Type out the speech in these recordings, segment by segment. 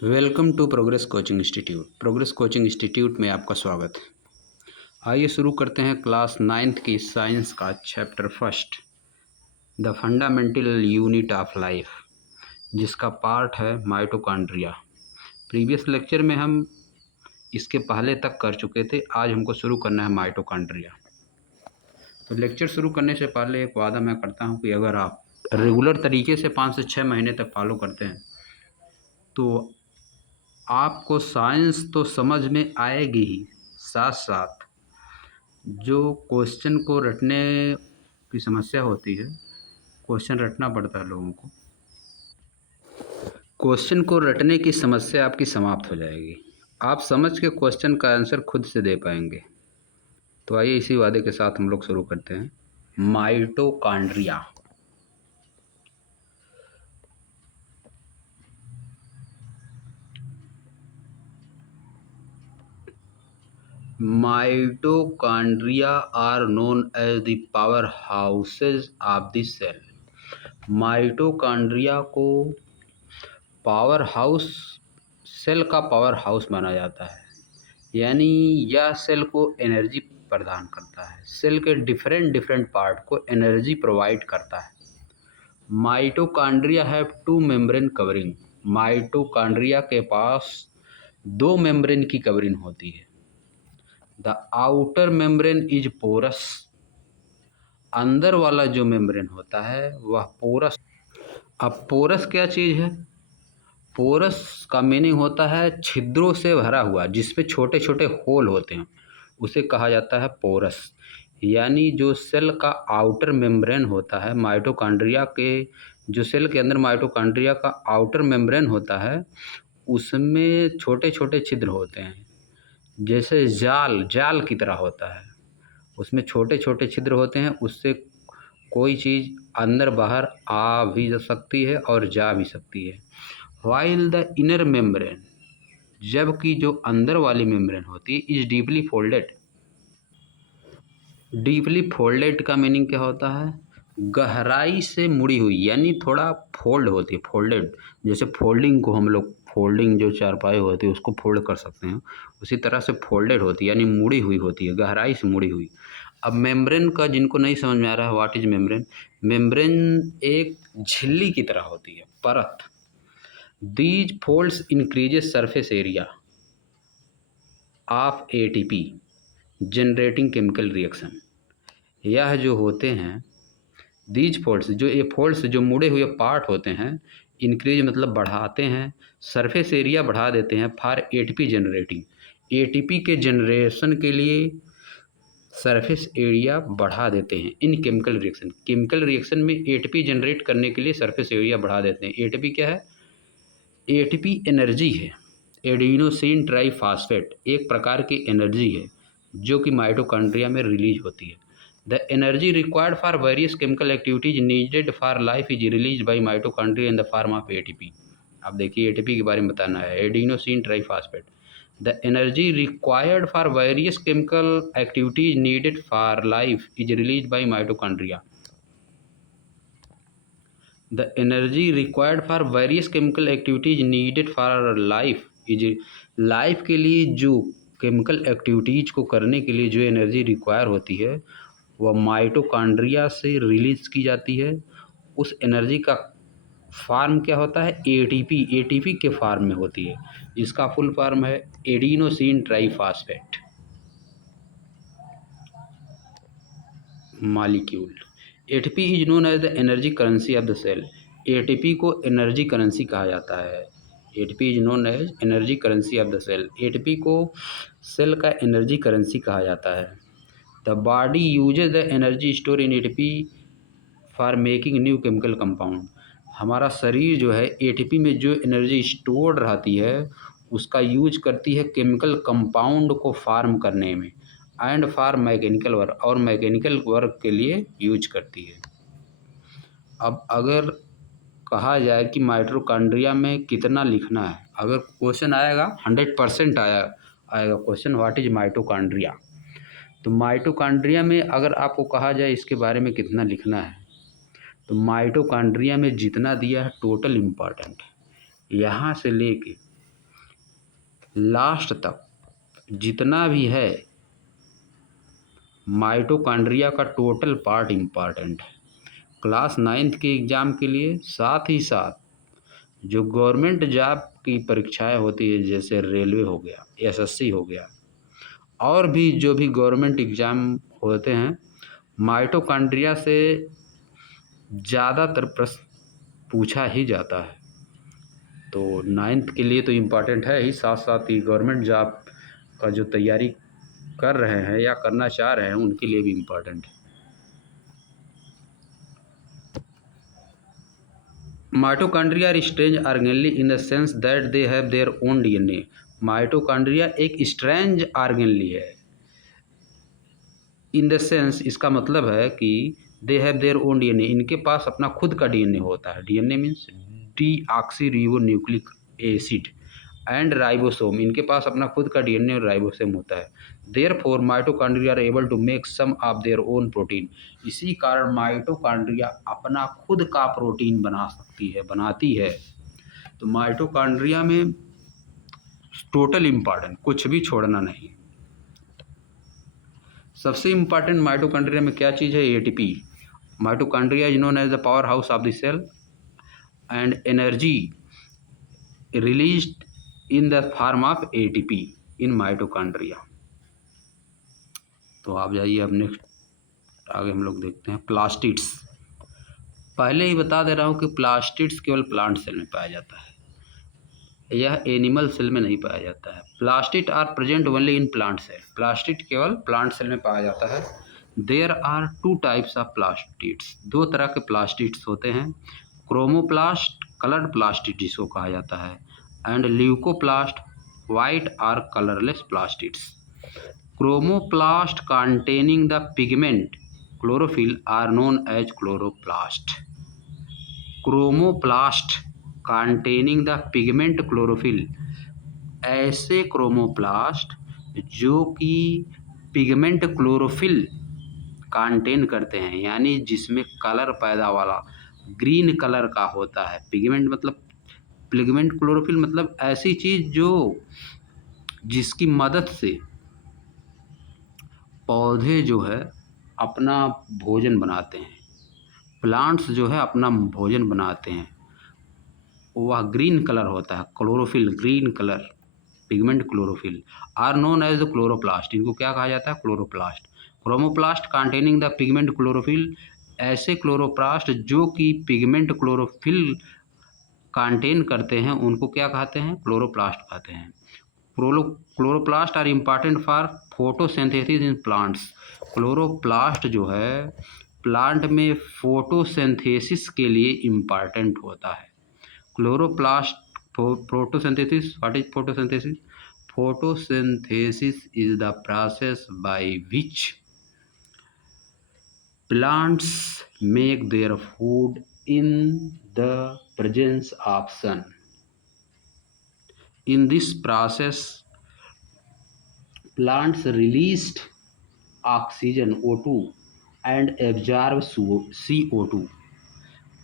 Welcome to progress coaching institute. Progress coaching institute में आपका स्वागत है। आइए शुरू करते हैं क्लास 9th की साइंस का chapter first, the fundamental unit of life, जिसका पार्ट है माइटोकॉन्ड्रिया। प्रीवियस लेक्चर में हम इसके पहले तक कर चुके थे। आज हमको शुरू करना है माइटोकॉन्ड्रिया। तो लेक्चर शुरू करने से पहले एक वादा मैं करता हूँ कि अगर आप रेगुलर तरीके से 5 से 6 महीने तक फॉलो करते हैं तो आपको साइंस तो समझ में आएगी ही, साथ साथ जो क्वेश्चन को रटने की समस्या होती है, क्वेश्चन रटना पड़ता है लोगों को, क्वेश्चन को रटने की समस्या आपकी समाप्त हो जाएगी। आप समझ के क्वेश्चन का आंसर खुद से दे पाएंगे। तो आइए इसी वादे के साथ हम लोग शुरू करते हैं। Mitochondria. Mitochondria are known as the powerhouses of the cell। Mitochondria को पावर हाउस, सेल का पावर हाउस माना जाता है। यानी यह सेल को एनर्जी प्रदान करता है, सेल के डिफरेंट पार्ट को एनर्जी प्रोवाइड करता है। Mitochondria have 2 membrane covering. Mitochondria के पास 2 मेम्ब्रेन की कवरिंग होती है। The outer membrane is porous. अंदर वाला जो मेम्ब्रेन होता है वह पोरस। अब पोरस क्या चीज़ है? पोरस का मीनिंग होता है छिद्रों से भरा हुआ, जिसमें छोटे छोटे होल होते हैं, उसे कहा जाता है पोरस। यानी जो सेल का आउटर मेम्ब्रेन होता है, माइटोकॉन्ड्रिया के जो सेल के अंदर माइटोकॉन्ड्रिया का आउटर मेम्ब्रेन होता है, उसमें छोटे छोटे छिद्र होते हैं, जैसे जाल की तरह होता है। उसमें छोटे छोटे छिद्र होते हैं, उससे कोई चीज़ अंदर बाहर आ भी जा सकती है और जा भी सकती है। वाइल द इनर मेम्ब्रेन, जबकि जो अंदर वाली मेम्ब्रेन होती है, is deeply folded. Deeply folded का मीनिंग क्या होता है? गहराई से मुड़ी हुई, यानी थोड़ा फोल्ड होती है, फोल्डेड। जैसे फोल्डिंग को हम लोग, फोल्डिंग जो चारपाई होती है उसको फोल्ड कर सकते हैं, उसी तरह से फोल्डेड होती है, यानी मुड़ी हुई होती है, गहराई से मुड़ी हुई। अब मेम्ब्रेन का जिनको नहीं समझ में आ रहा है, व्हाट इज मेम्ब्रेन? मेम्ब्रेन एक झिल्ली की तरह होती है, परत। These folds increases surface area of ATP generating chemical reaction. यह जो होते हैं दीज फोल्ड्स, जो ये फोल्ड्स जो मुड़े हुए पार्ट होते हैं, इंक्रीज मतलब बढ़ाते हैं, सरफेस एरिया बढ़ा देते हैं फॉर एटीपी जनरेटिंग। एटीपी के जनरेशन के लिए सरफेस एरिया बढ़ा देते हैं इन केमिकल रिएक्शन। केमिकल रिएक्शन में एटीपी जनरेट करने के लिए सरफेस एरिया बढ़ा देते हैं। एटीपी क्या है? एटीपी एनर्जी है, एडिनोसिन ट्राइफॉस्फेट एक प्रकार की एनर्जी है जो कि माइटोकॉन्ड्रिया में रिलीज होती है। The energy required for various chemical activities needed for life is release by mitochondria in the form of ATP. अब देखिए एटीपी के बारे में बताना है, adenosine triphosphate. The energy required for various chemical activities needed for life is release by mitochondria. The energy required for various chemical activities needed for life is, life के लिए जो केमिकल एक्टिविटीज़ को करने के लिए जो एनर्जी रिक्वायर होती है वह माइटोकॉन्ड्रिया से रिलीज की जाती है। उस एनर्जी का फॉर्म क्या होता है? एटीपी। एटीपी के फॉर्म में होती है, जिसका फुल फॉर्म है adenosine triphosphate molecule. ATP is known as the energy currency of the cell. ATP को एनर्जी करेंसी कहा जाता है। ATP is known as energy currency of the cell. ATP को सेल का एनर्जी करेंसी कहा जाता है। The body uses the energy store in ATP for making new chemical compound. हमारा शरीर जो है एटीपी में जो एनर्जी स्टोर रहती है उसका यूज करती है केमिकल कंपाउंड को फॉर्म करने में, एंड फॉर मैकेनिकल वर्क, और मैकेनिकल वर्क के लिए यूज करती है। अब अगर कहा जाए कि माइटोकॉन्ड्रिया में कितना लिखना है, अगर क्वेश्चन आएगा 100% आएगा क्वेश्चन, व्हाट इज माइटोकॉन्ड्रिया। तो माइटोकॉन्ड्रिया में अगर आपको कहा जाए इसके बारे में कितना लिखना है, तो माइटोकॉन्ड्रिया में जितना दिया है टोटल इम्पॉर्टेंट है। यहाँ से लेके लास्ट तक जितना भी है माइटोकॉन्ड्रिया का टोटल पार्ट इम्पॉर्टेंट है क्लास 9th के एग्ज़ाम के लिए। साथ ही साथ जो गवर्नमेंट जॉब की परीक्षाएं होती है जैसे रेलवे हो गया, एसएससी हो गया, और भी जो भी गवर्नमेंट एग्ज़ाम होते हैं, माइटोकॉन्ड्रिया से ज़्यादातर प्रश्न पूछा ही जाता है। तो 9th के लिए तो इम्पॉर्टेंट है ही, साथ साथ ही गवर्नमेंट जॉब का जो तैयारी कर रहे हैं या करना चाह रहे हैं उनके लिए भी इम्पॉर्टेंट है। Mitochondria are strange organelle in the sense that they have their own DNA. Mitochondria एक स्ट्रेंज ऑर्गेनली है इन द सेंस, इसका मतलब है कि they have their own DNA, इनके पास अपना खुद का डीएनए होता है। DNA means deoxyribonucleic acid and ribosome, इनके पास अपना खुद का डीएनए और राइबोसोम होता है। Therefore mitochondria are able to make some of their own protein, इसी कारण माइटोकॉन्ड्रिया अपना खुद का प्रोटीन बना सकती है, बनाती है। तो माइटोकॉन्ड्रिया में टोटल इम्पॉर्टेंट, कुछ भी छोड़ना नहीं। सबसे इम्पॉर्टेंट माइटोकॉन्ड्रिया में क्या चीज़ है? ATP. Mitochondria is known as the power house of the cell and energy released in the form of ATP in mitochondria. तो आप जाइए, अब नेक्स्ट आगे हम लोग देखते हैं प्लास्टिड्स। पहले ही बता दे रहा हूँ कि प्लास्टिड्स केवल प्लांट सेल में पाया जाता है, यह एनिमल सेल में नहीं पाया जाता है। Plastid are present only in plant cell, plastid केवल प्लांट सेल में पाया जाता है। There are two types of plastids, दो तरह के प्लास्टिड्स होते हैं। क्रोमोप्लास्ट, कलर्ड प्लास्टिड जिसको कहा जाता है, and leucoplast, white or colourless plastids. Chromoplast containing the pigment chlorophyll are known as chloroplast. Chromoplast containing the pigment chlorophyll, ऐसे क्रोमोप्लास्ट जो कि पिगमेंट क्लोरोफिल कंटेन करते हैं, यानी जिसमें कलर पैदा वाला ग्रीन कलर का होता है। पिगमेंट मतलब, पिगमेंट क्लोरोफिल मतलब ऐसी चीज़ जो जिसकी मदद से पौधे जो है अपना भोजन बनाते हैं, प्लांट्स जो है अपना भोजन बनाते हैं, वह ग्रीन कलर होता है। Chlorophyll, green colour, pigment chlorophyll are known as the chloroplast, इनको क्या कहा जाता है? Chloroplast. Chromoplast containing the pigment chlorophyll, ऐसे क्लोरोप्लास्ट जो कि पिगमेंट क्लोरोफिल कंटेन करते हैं उनको क्या कहते हैं? क्लोरोप्लास्ट कहते हैं। Chloroplast are important for photosynthesis in plants, chloroplast जो है प्लांट में फोटोसिंथेसिस के लिए इम्पॉर्टेंट होता है। Chloroplast photosynthesis, what is photosynthesis? Photosynthesis is the process by which plants make their food in the presence of sun. In this process, plants released oxygen O2 and absorb CO2.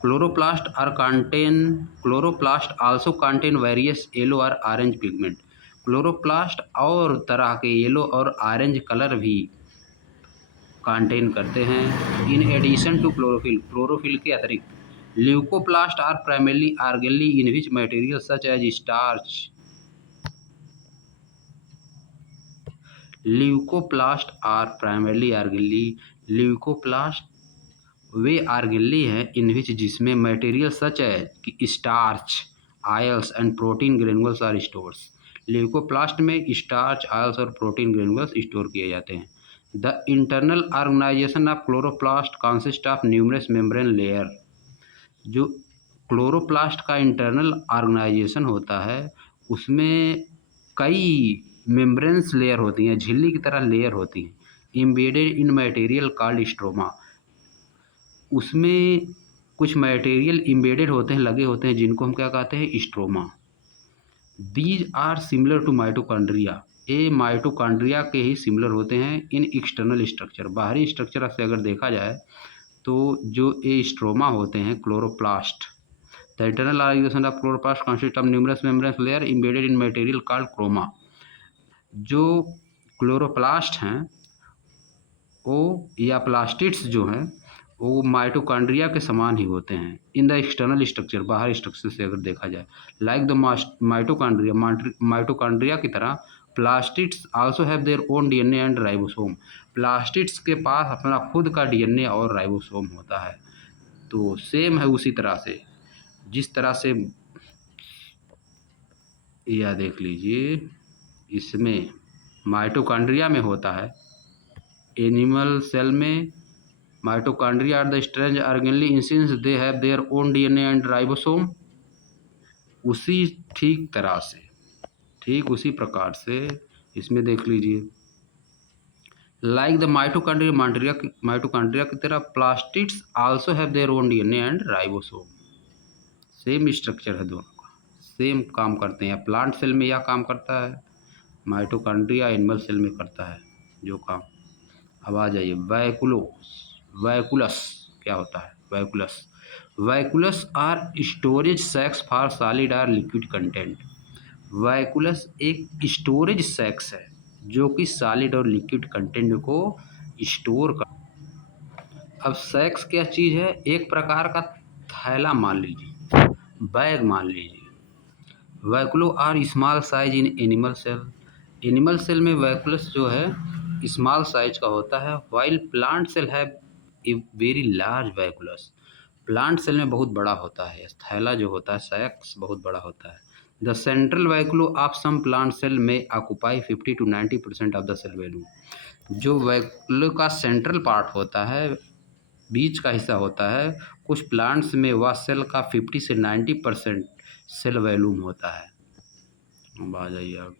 Chloroplast also contain various yellow or orange pigment. Chloroplast और तरह के yellow और orange colour भी contain करते हैं। In addition to chlorophyll, chlorophyll के अतिरिक्त। Leucoplast are primarily organelle in which material such as starch. Leucoplast are primarily organelle, leucoplast वे ऑर्गेनली हैं इन विच जिसमें मटेरियल सच एज कि starch, oils and protein granules are stores. Leucoplast में starch, oils और protein granules store किए जाते हैं। The internal organisation of chloroplast consist of numerous membrane layer, जो क्लोरोप्लास्ट का इंटरनल ऑर्गेनाइजेशन होता है उसमें कई मेम्ब्रेन्स लेयर होती हैं, झिल्ली की तरह लेयर होती हैं। Embedded in material called stroma, उसमें कुछ मटेरियल एम्बेडेड होते हैं, लगे होते हैं, जिनको हम क्या कहते हैं? Stroma. These are similar to mitochondria, ये माइटोकॉन्ड्रिया के ही सिमिलर होते हैं इन एक्सटर्नल स्ट्रक्चर, बाहरी स्ट्रक्चर से अगर देखा जाए तो जो ये स्ट्रोमा होते हैं chloroplast, the the internal organisation of chloroplast consist of numerous membrane layer embedded in material called chroma. जो क्लोरोप्लास्ट हैं वो या प्लास्टिड्स जो हैं वो माइटोकॉन्ड्रिया के समान ही होते हैं इन द एक्सटर्नल स्ट्रक्चर, बाहर स्ट्रक्चर से अगर देखा जाए। लाइक द माइटोकॉन्ड्रिया, माइटोकॉन्ड्रिया की तरह plastids also have their own DNA and ribosome. Plastids के पास अपना खुद का डीएनए और राइबोसोम होता है। तो सेम है उसी तरह से, जिस तरह से यह देख लीजिए इसमें माइटोकॉन्ड्रिया में होता है। एनिमल सेल में mitochondria are the strange organelle since they have their own DNA and ribosome. उसी ठीक उसी प्रकार से इसमें देख लीजिए, लाइक द माइटोकॉन्ड्रिया की तरह plastids also have their own DNA and ribosome. Same structure है दोनों का, सेम काम करते हैं। प्लांट सेल में यह काम करता है, माइटोकॉन्ड्रिया एनिमल सेल में करता है जो काम। अब आ जाइए वैकुलस क्या होता है। वैकुलस आर स्टोरेज सैक्स फॉर सॉलिड और लिक्विड कंटेंट। वैकुलस एक स्टोरेज सैक्स है जो कि सॉलिड और लिक्विड कंटेंट को स्टोर कर। अब सैक्स क्या चीज़ है, एक प्रकार का थैला मान लीजिए, बैग मान लीजिए। Vacuole are small size in animal cell. Animal cell में वैकुलस जो है स्मॉल साइज का होता है, वाइल प्लांट सेल है a very large vacuoles. Plant cell में बहुत बड़ा होता है, थैला जो होता है सैक्स बहुत बड़ा होता है। The central vacuole of some plant cell में occupy 50 to 90% of the cell volume. जो वैकुलो का सेंट्रल पार्ट होता है, बीच का हिस्सा होता है, कुछ प्लांट्स में वह सेल का 50 से 90% सेल वॉल्यूम होता है। अब आ जाइए आप,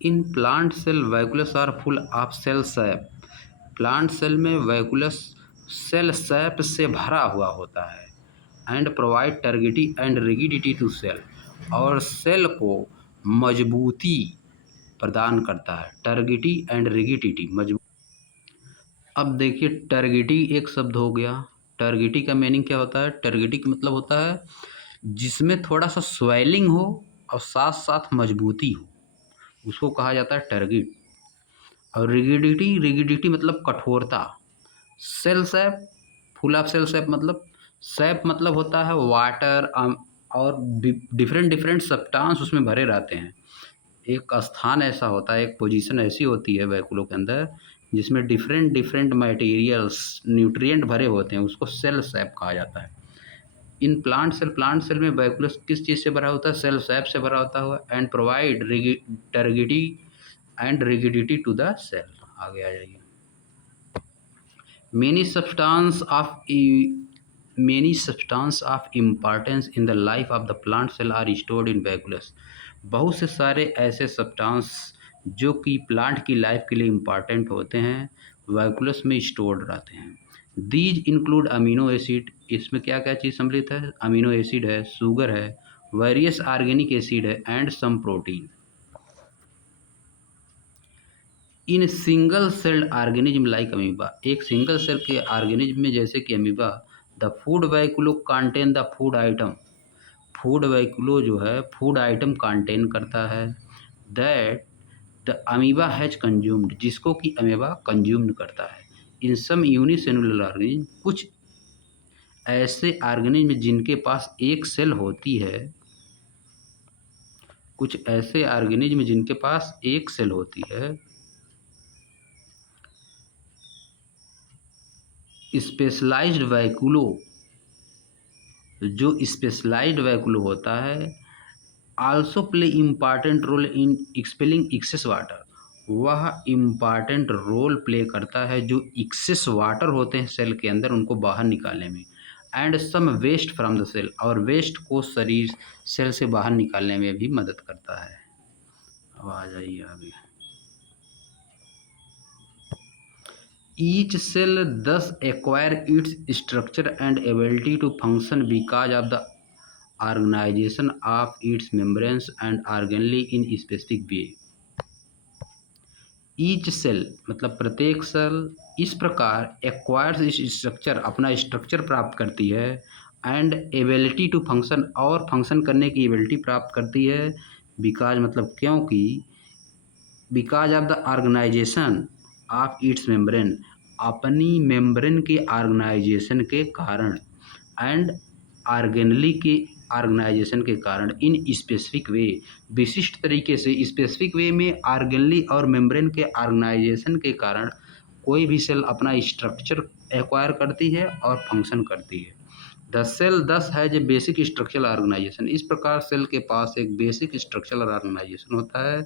in plant cell vacuoles are full of cell sap. Plant cell में वैकुलस सेल सैप से भरा हुआ होता है and provide turgidity and rigidity to cell, और सेल को मजबूती प्रदान करता है। टर्गिटी एंड रिगिडिटी मजबूत। अब देखिए टर्गिटी एक शब्द हो गया। टर्गिटी का मीनिंग क्या होता है, टर्गिटी का मतलब होता है जिसमें थोड़ा सा स्वेलिंग हो और साथ साथ मजबूती हो, उसको कहा जाता है टर्गिट। और रिगिडिटी मतलब कठोरता। Cell sap, full of cell sap मतलब, सैप मतलब होता है वाटर और डिफरेंट सब्सटेंस उसमें भरे रहते हैं। एक स्थान ऐसा होता है, एक पोजीशन ऐसी होती है वैकुलो के अंदर जिसमें डिफरेंट मटेरियल्स न्यूट्रिएंट भरे होते हैं, उसको सेल सैप कहा जाता है। इन प्लांट सेल में वैकुलस किस चीज़ से भरा होता है, सेल सैप से भरा होता हुआ, and provide turgidity and rigidity to the cell. आगे आ जाइए। Many substance of importance in the life of the plant cell are stored in vacuoles। बहुत से सारे ऐसे सब्सटेंस जो कि प्लांट की लाइफ के लिए इम्पॉर्टेंट होते हैं वैकुलस में स्टोर्ड रहते हैं। दीज इंक्लूड अमीनो एसिड, इसमें क्या क्या चीज़ सम्मिलित है, अमीनो एसिड है, शुगर है, वेरियस ऑर्गेनिक एसिड है and some protein. In single celled organism like amoeba, एक सिंगल सेल के ऑर्गेनिज्म में जैसे कि amoeba, the food vacuole contain the food item. Food vacuole जो है फूड आइटम कंटेन करता है, that the amoeba has consumed, जिसको कि अमीबा कंज्यूम करता है। इन सम यूनिसेलुलर ऑर्गेनिज्म, कुछ ऐसे ऑर्गेनिज्म जिनके पास एक सेल होती है, कुछ ऐसे ऑर्गेनिज्म जिनके पास एक सेल होती है, स्पेशलाइज्ड वैकुलो, जो स्पेशलाइज्ड वैकुलो होता है, also play important role in expelling excess water. वह इम्पॉर्टेंट रोल प्ले करता है जो एक्सेस वाटर होते हैं सेल के अंदर उनको बाहर निकालने में, and some waste from the cell, और वेस्ट को शरीर सेल से बाहर निकालने में भी मदद करता है। अब आ जाइए आगे। Each cell thus acquire its structure and ability to function because of the organization of its membranes and organelle in specific way। Each cell मतलब प्रत्येक सेल इस प्रकार एक्वायर्स इस स्ट्रक्चर अपना स्ट्रक्चर प्राप्त करती है एंड एबिलिटी टू फंक्शन और फंक्शन करने की एबिलिटी प्राप्त करती है बिकॉज मतलब क्योंकि because of the organisation of its membrane अपनी मेम्ब्रेन के ऑर्गेनाइजेशन के कारण एंड ऑर्गेनली के ऑर्गेनाइजेशन के कारण इन स्पेसिफिक वे विशिष्ट तरीके से स्पेसिफिक वे में ऑर्गेनली और मेम्ब्रेन के ऑर्गेनाइजेशन के कारण कोई भी सेल अपना स्ट्रक्चर एक्वायर करती है और फंक्शन करती है। द सेल दस है जो बेसिक स्ट्रक्चरल ऑर्गेनाइजेशन इस प्रकार सेल के पास एक बेसिक स्ट्रक्चरल ऑर्गेनाइजेशन होता है।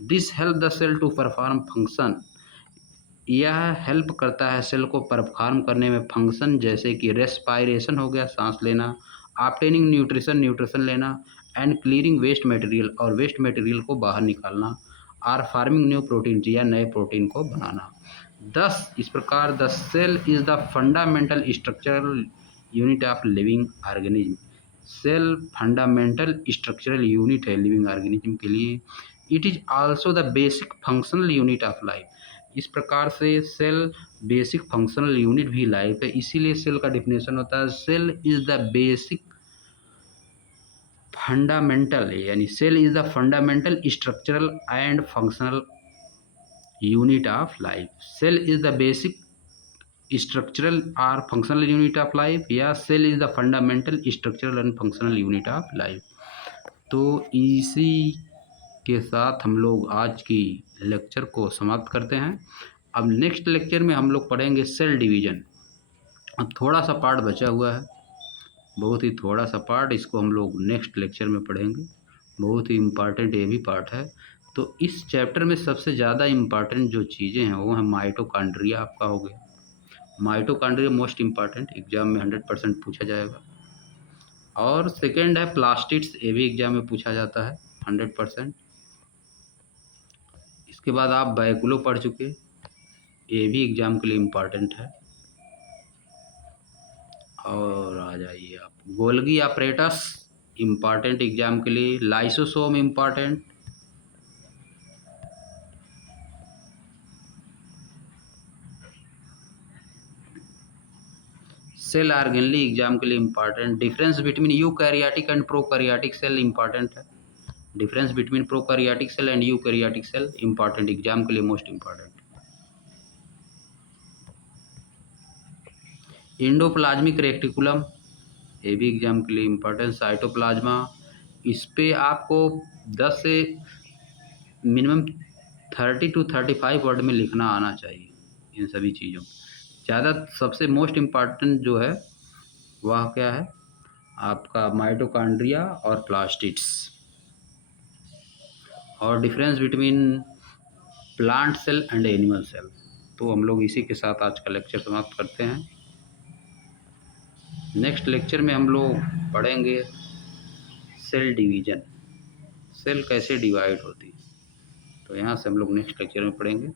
This help the cell to perform function यह हेल्प करता है सेल को परफॉर्म करने में फंक्शन जैसे कि रेस्पायरेशन हो गया सांस लेना, ऑब्टेनिंग न्यूट्रिशन न्यूट्रिशन लेना एंड क्लियरिंग वेस्ट मटेरियल और वेस्ट मटेरियल को बाहर निकालना और फार्मिंग न्यू प्रोटीन या नए प्रोटीन को बनाना। दस इस प्रकार the cell is the fundamental structural unit of living organism. Cell fundamental structural unit है लिविंग ऑर्गेनिज्म के लिए। It is also the basic functional unit of life. इस प्रकार से सेल बेसिक फंक्शनल यूनिट भी लाइफ है, इसीलिए सेल का डिफिनेशन होता है cell is the basic fundamental यानी cell is the fundamental structural and functional unit of life. Cell is the basic structural और फंक्शनल यूनिट ऑफ लाइफ या cell is the fundamental structural and functional unit of life. तो इसी के साथ हम लोग आज की लेक्चर को समाप्त करते हैं। अब नेक्स्ट लेक्चर में हम लोग पढ़ेंगे सेल डिवीज़न। अब थोड़ा सा पार्ट बचा हुआ है, बहुत ही थोड़ा सा पार्ट, इसको हम लोग नेक्स्ट लेक्चर में पढ़ेंगे। बहुत ही इम्पॉर्टेंट ये भी पार्ट है। तो इस चैप्टर में सबसे ज़्यादा इम्पॉर्टेंट जो चीज़ें हैं वो है माइटोकॉन्ड्रिया आपका हो गया। माइटोकॉन्ड्रिया मोस्ट इम्पॉर्टेंट, एग्जाम में 100% पूछा जाएगा। और सेकेंड है प्लास्टिड्स, ये भी एग्जाम में पूछा जाता है 100%। इसके बाद आप बैकुलो पढ़ चुके, ये भी एग्जाम के लिए इम्पॉर्टेंट है। और आ जाइए आप गोल्गी ऑपरेटस, इम्पॉर्टेंट एग्जाम के लिए। Lysosome important. Cell organelle exam के लिए important. Difference between eukaryotic and prokaryotic cell important है। Difference between prokaryotic cell and eukaryotic cell important, exam के लिए मोस्ट इम्पॉर्टेंट। एंडोप्लाज्मिक रेटिकुलम, ये भी एग्जाम के लिए इम्पॉर्टेंट। साइटोप्लाज्मा, इस पे आपको 10 से मिनिमम 30 to 35 वर्ड में लिखना आना चाहिए इन सभी चीज़ों। ज़्यादा सबसे मोस्ट इम्पॉर्टेंट जो है वह क्या है आपका माइटोकॉन्ड्रिया और प्लास्टिड्स। और difference between plant cell and animal cell. तो हम लोग इसी के साथ आज का लेक्चर समाप्त करते हैं। नेक्स्ट लेक्चर में हम लोग पढ़ेंगे सेल डिवीज़न, सेल कैसे डिवाइड होती है। तो यहाँ से हम लोग नेक्स्ट लेक्चर में पढ़ेंगे।